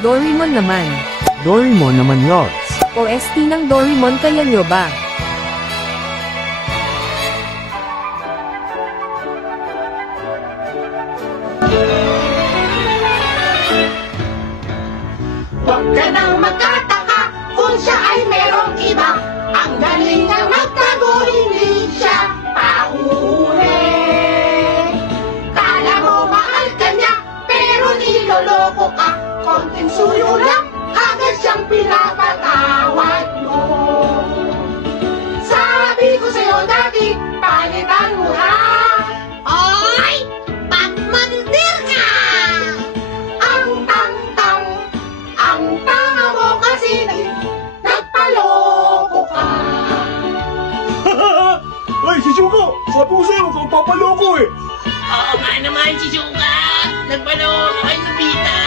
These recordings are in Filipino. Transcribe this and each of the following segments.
Doraemon naman. Doraemon naman Lods. OST ng Doraemon kaya nyo ba? Huwag ka nang magkataka kung siya ay merong iba. Ang galing niyang magtago, hindi siya pahuhuli. Kala mo mahal ka niya, pero niloloko ka. Konting suyo lang, agad siyang pinapatawad mo. Sabi ko sa'yo dati, palitan mo na. Oy! Pagmandir ka! Ang tang-tang, ang tanga mo kasi nagpaloko ka. Ay, si Shuka! Sabi ko sa'yo, huwag kang papaloko eh! Oo nga naman, si Shuka! Nagpaloko kay Nobita!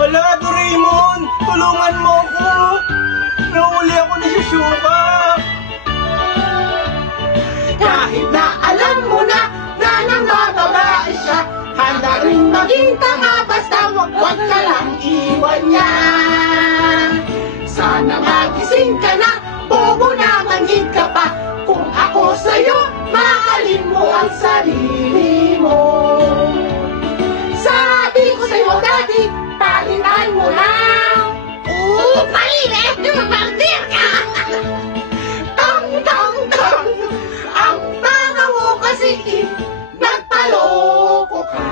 Wala, Doraemon! Tulungan mo ako! Nahuli ako ni si Shuka! Kahit na alam mo na nangangababae siya, handa rin maging tanga basta wag ka lang iwan niya. Sana magising ka na, bobo na manhid ka pa. Kung ako sa'yo, mahalin mo ang sarili mo. Sabi ko sa'yo dati, palitan mo lang. Oo, palit! Magbandir ka! Tang-tang-tang! Ang tanga mo kasi nagpaloko ka.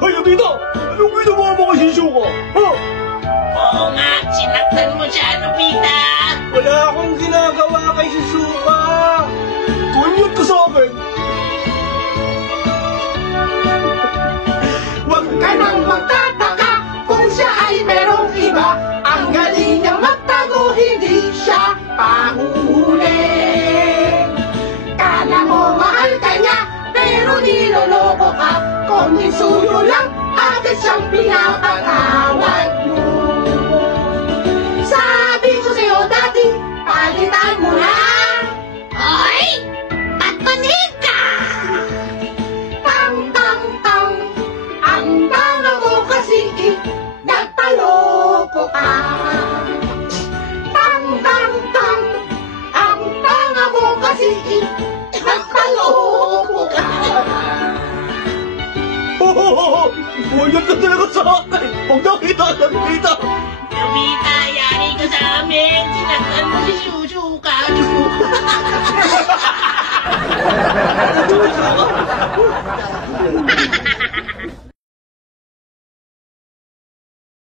Ay, Nobita! Anong ginawa mo kay si Shuka? Ha? Oo nga, sinaktan mo siya, Nobita! Wala akong ginagawa kay si Shuka! Kunyot ka sa akin! Huwag ka nang magtataka kung siya ay merong iba. Ang galing niyang magtago, hindi siya pahuhuli. Kala mo mahal ka niya, pero niloloko ka. Konting suyo lang, agad siyang pinapatawad mo. Sabi ko sa'yo dati, palitan mo na. Oy! Patmanhid ka! Tang-tang-tang, ang tanga mo kasi nagpaloko ka. Tang-tang-tang, ang tanga mo kasi nagpaloko ka. Kunyot ka talaga sa akin! Huwag nakita ka, Nobita! Nobita, yari ka sa amin! Sinaktan mo si Shuka! Shuka!